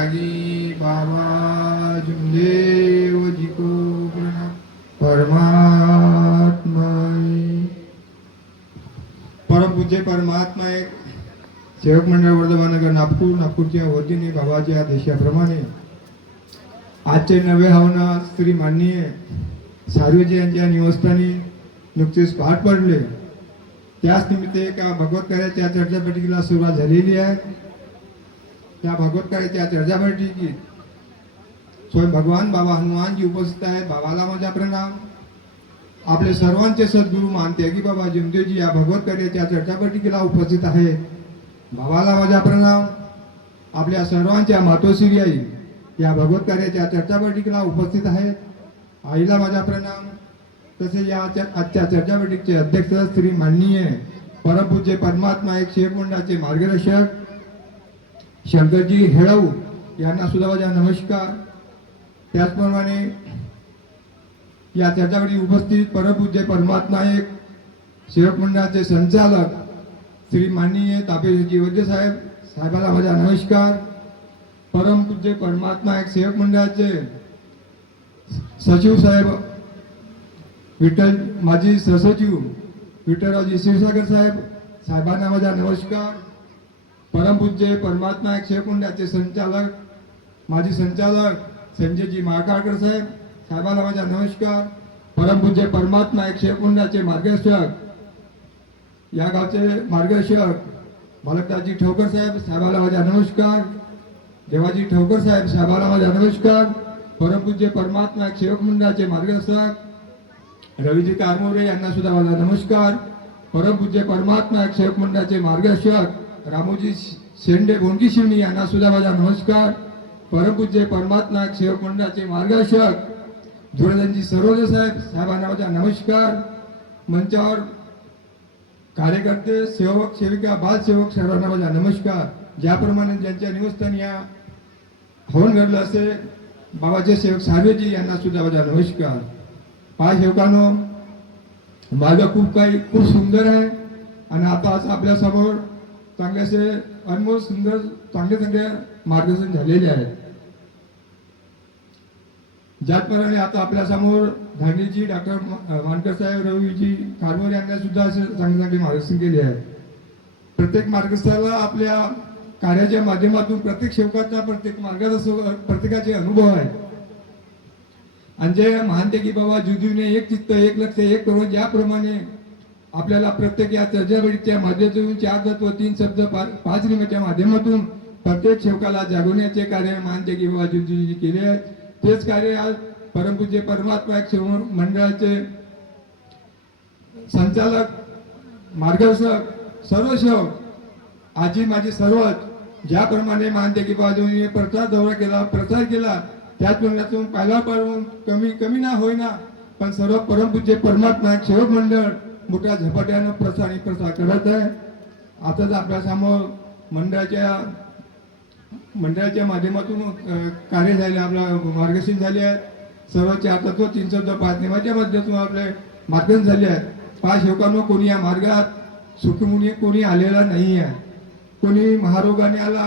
त्यागी बाबा जुमदेव जी को प्रणाम। परमात्मा परम पूज्य परमात्मा एक सेवक मंडळ वर्धमानगर नागपूरच्या वतीने बाबाच्या आदेशाप्रमाणे आजचे नवे हवना श्री माननीय सार्वजी यांच्या निवासस्थानी नुकतेच पार पडले। त्याच निमित्त एका भगवत कार्याच्या चर्चा बैठकीला सुरुवात झालेली आहे। त्या भगवत कार्याच्या चर्चा बैठकीत स्वयं भगवान बाबा हनुमान जी उपस्थित आहेत। बाबाला माझा प्रणाम। आपले सर्वांचे सद्गुरू मान त्यागी बाबा जुमदेवजी या भगवत कार्याच्या चर्चा बैठकीला उपस्थित आहेत। बाबाला माझा प्रणाम। आपल्या सर्वांच्या मातोश्री आई या भगवत कार्याच्या चर्चा बैठकीला उपस्थित आहेत। आईला माझा प्रणाम। तसेच या आजच्या चर्चा बैठकीचे अध्यक्ष श्री माननीय परमपूज्य परमात्मा एक सेवक मंडळाचे मार्गदर्शक शंकरजी हेळऊ यांना सुद्धा माझा नमस्कार। त्याचप्रमाणे या चर्चा बैठकीत उपस्थित परमपूज्य परमात्मा एक सेवक मंडळाचे संचालक श्री माननीय तापेजी वैद्य साहेबाला माझा नमस्कार। परमपूज्य परमात्मा एक सेवक मंडळाचे सचिव साहेब विठ्ठल माजी सहसचिव विठ्ठलरावजी क्षीरसागर साहेबांना माझा नमस्कार। परमपूज्य परमात्मा एक सेवक मंडळाचे संचालक माजी संचालक संजयजी महाकाळकर साहेबांना माझा नमस्कार। परमपूज्य परमात्मा एक सेवक मंडळाचे मार्गदर्शक या गावचे मार्गदर्शक बालकदासजी ठोकर साहेबांना माझा नमस्कार। देवाजी ठोकर साहेबांना माझा नमस्कार। परमपूज्य परमात्मा एक सेवक मंडळाचे मार्गदर्शक रवीजी कारमोरे यांना सुद्धा माझा नमस्कार। परमपूज्य परमात्मा एक सेवक मंडळाचे मार्गदर्शक रामोजी शेंडे भोंगी शिवणी यांना सुद्धा माझा नमस्कार। परमपूज्य परमात्मा एक सेवक मंडळाचे मार्गदर्शक धुळेदांजी सरोदे साहेबांना माझा नमस्कार। मंचावर कार्यकर्ते सेवक सेविका बालसेवक सर्वांना माझा नमस्कार। ज्याप्रमाणे ज्यांच्या निवासस्थानी या हवन घडलं असे बाबाचे सेवक सार्वेजी यांना सुद्धा माझा नमस्कार। पाच सेवकांनो मार्ग खूप सुंदर आहे आणि आता आपल्या समोर चांगलेसे अनमोल सुंदर चांगले मार्गदर्शन झालेले आहे। ज्याप्रमाणे आता आपल्या समोर धांडेजी डॉक्टर मानकर साहेब रवीजी कारमोरे यांना सुद्धा असे चांगले मार्गदर्शन केले आहे। प्रत्येक मार्गदर्शनाला आपल्या कार्याच्या माध्यमातून प्रत्येक सेवकाचा प्रत्येक मार्गदर्शक प्रत्येकाचे अनुभव आहे। आणि जे मानते की बाबा जुजूने एक चित्त एक लक्ष एक करून ज्याप्रमाणे आपल्याला प्रत्येक या चर्चा बैठकीच्या माध्यमातून 4 तत्व 3 शब्द 5 नियमाच्या माध्यमातून प्रत्येक सेवकाला जागवण्याचे कार्य मानते की बाबा जुजूजी केले आहे। तेच कार्य आज परमपूज्य परमात्मा एक सेवक मंडळाचे संचालक मार्गदर्शक सर्व सेवक आजी माझी सर्वच ज्याप्रमाणे मानते की बाजूने प्रचार दौरा केला प्रचार केला त्याच मंडळातून पाहिला पाडून कमी ना होईना पण सर्व परमपूज्य परमात्मा एक सेवक मंडळ मोठ्या झपाट्यानं प्रसार करत आहे। आताच आपल्या समोर मंडळाच्या माध्यमातून कार्य झाले आपला मार्गदर्शन झाले आहेत। सर्वचे आता तो 3 शब्द 5 नियमाच्या माध्यमातून आपले मार्गदर्शन झाले आहेत। 5 सेवकांनो कोणी या मार्गात सुखमुनी कोणी आलेला नाही आहे। कोणी महारोगाने आला,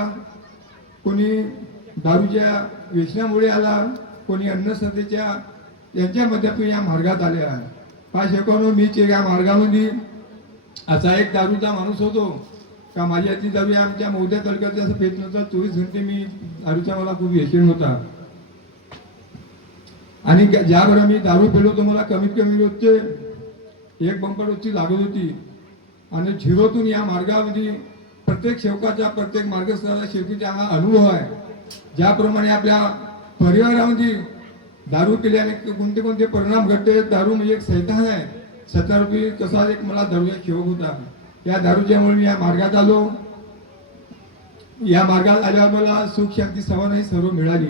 कोणी दारूच्या व्यसनामुळे आला, कोणी अन्नश्रद्धेच्या यांच्या माध्यमातून या मार्गात आले आहे। 5 सेवकांनो मीच या मार्गामध्ये असा एक दारूचा माणूस होतो का माझी आधी दारू आमच्या मौद्या तालुक्यात असं पेत नव्हता। 24 घंटे मी दारूचा मला खूप व्यसन होता आणि ज्यावेळेला मी दारू पिलो तो मला कमीत कमी रोजचे 1 बंपर रोजची लागत होती आणि झिरोतून या मार्गामध्ये प्रत्येक सेवकाचा प्रत्येक मार्गदर्शनाचा शेवटीचा हा अनुभव आहे। ज्याप्रमाणे आपल्या परिवारामध्ये दारू पिल्याने कोणते परिणाम घडते। दारू म्हणजे एक सैतान आहे। 17 रुपये तसा एक मला दारूचा शौक होता। या दारूच्यामुळे मी या मार्गात आलो। या मार्गात आल्यावर मला सुख शांती समाधानी सर्व मिळाली।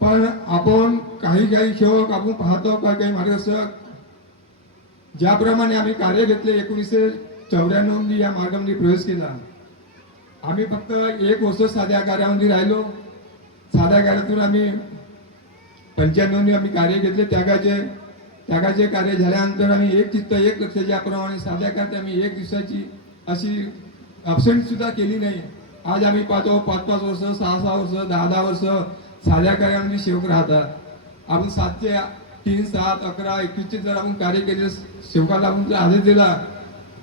पण आपण काही सेवक आपण पाहतो काही मार्गदर्शक ज्याप्रमाणे आम्ही कार्य घेतले 1994 मध्ये या मार्गामध्ये प्रवेश केला। आम्ही फक्त 1 वर्ष साध्या कार्यामध्ये राहिलो। साध्या कार्यातून आम्ही 95 आम्ही कार्य घेतले त्यागाचे कार्य झाल्यानंतर आम्ही एक चित्त एक लक्ष ज्याप्रमाणे साध्या कार्यात आम्ही 1 दिवसाची अशी अब्सेंट सुद्धा केली नाही आज आम्ही पाहतो 5-5 वर्ष 6-6 वर्ष 10-10 वर्ष साध्या कार्यामध्ये सेवक राहतात. आपण 7 ते 3 7 11 21 जर आपण कार्य केले सेवकाला आपण जर आदेश दिला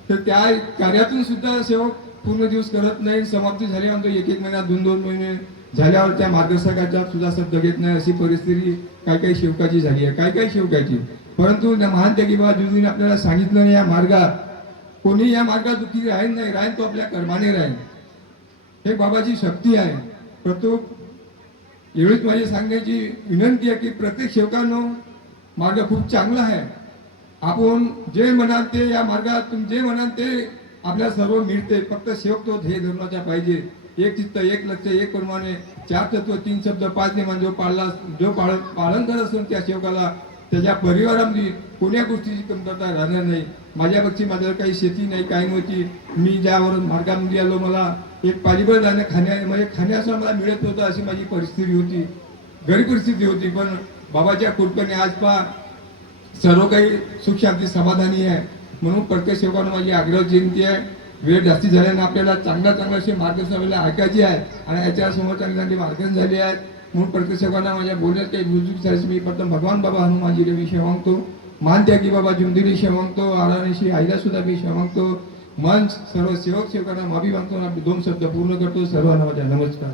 तर त्या कार्यातून सुद्धा सेवक पूर्ण दिवस करत नाही. समाप्ती झाली म्हणतो 1-1 महिना 2-2 महिने झाल्यावर त्या मार्गदर्शकाचा सुद्धा शब्द घेत नाही. अशी परिस्थिती काही सेवकाची झाली आहे, काही सेवकाची. परंतु महान त्यागी बाबा जिजुने आपल्याला सांगितलं नाही या मार्गात कोणी या मार्गात दुःखी राहील नाही, राहील तो आपल्या कर्माने राहील. हे बाबाची शक्ती आहे. प्रत्येक एवढीच माझी सांगण्याची विनंती आहे की प्रत्येक सेवकांनो मार्ग खूप चांगला आहे. आपण जे म्हणाल ते या मार्गात तुम्ही जे म्हणाल ते आपल्या सर्व मिळते. फक्त सेवक तो ध्येय धर्माचा पाहिजे. एक चित्त एक लक्ष एक प्रमाणे 4 तत्व 3 शब्द 5 नियम जो पालन करत असेल त्या सेवकाला त्याच्या परिवारामध्ये कोण्या गोष्टीची कमतरता राहणार नाही. माझ्यापेक्षा माझ्यावर काही शेती नाही काही नव्हती. मी ज्यावर मार्गामध्ये आलो मला एक पालीभर जाणं म्हणजे खाण्याचं मला मिळत नव्हतं अशी माझी परिस्थिती होती, गरीब परिस्थिती होती. पण बाबाच्या कृपेने आज पहा सर्व काही सुख शांती समाधानी आहे. म्हणून प्रत्येक सेवकांना माझी आग्रह विनंती आहे. वेळ जास्ती झाल्याने आपल्याला चांगला असे मार्गदर्शन ऐकायचे आहे आणि याच्या समोर चांगली मार्गदर्शन झाले आहेत. म्हणून प्रत्येक सेवकांना माझ्या बोलण्यात काही म्युझिक झाल्यास मी प्रथम भगवान बाबा हनुमानजी मी सेवा मागतो. मान त्यागी बाबा जुंदिरी सेवा मागतो. आराणीशी आईला सुद्धा मी सेवा मागतो. मन सर्व सेवकांना माफी मागतो. 2 शब्द पूर्ण करतो. सर्वांना माझ्या नमस्कार.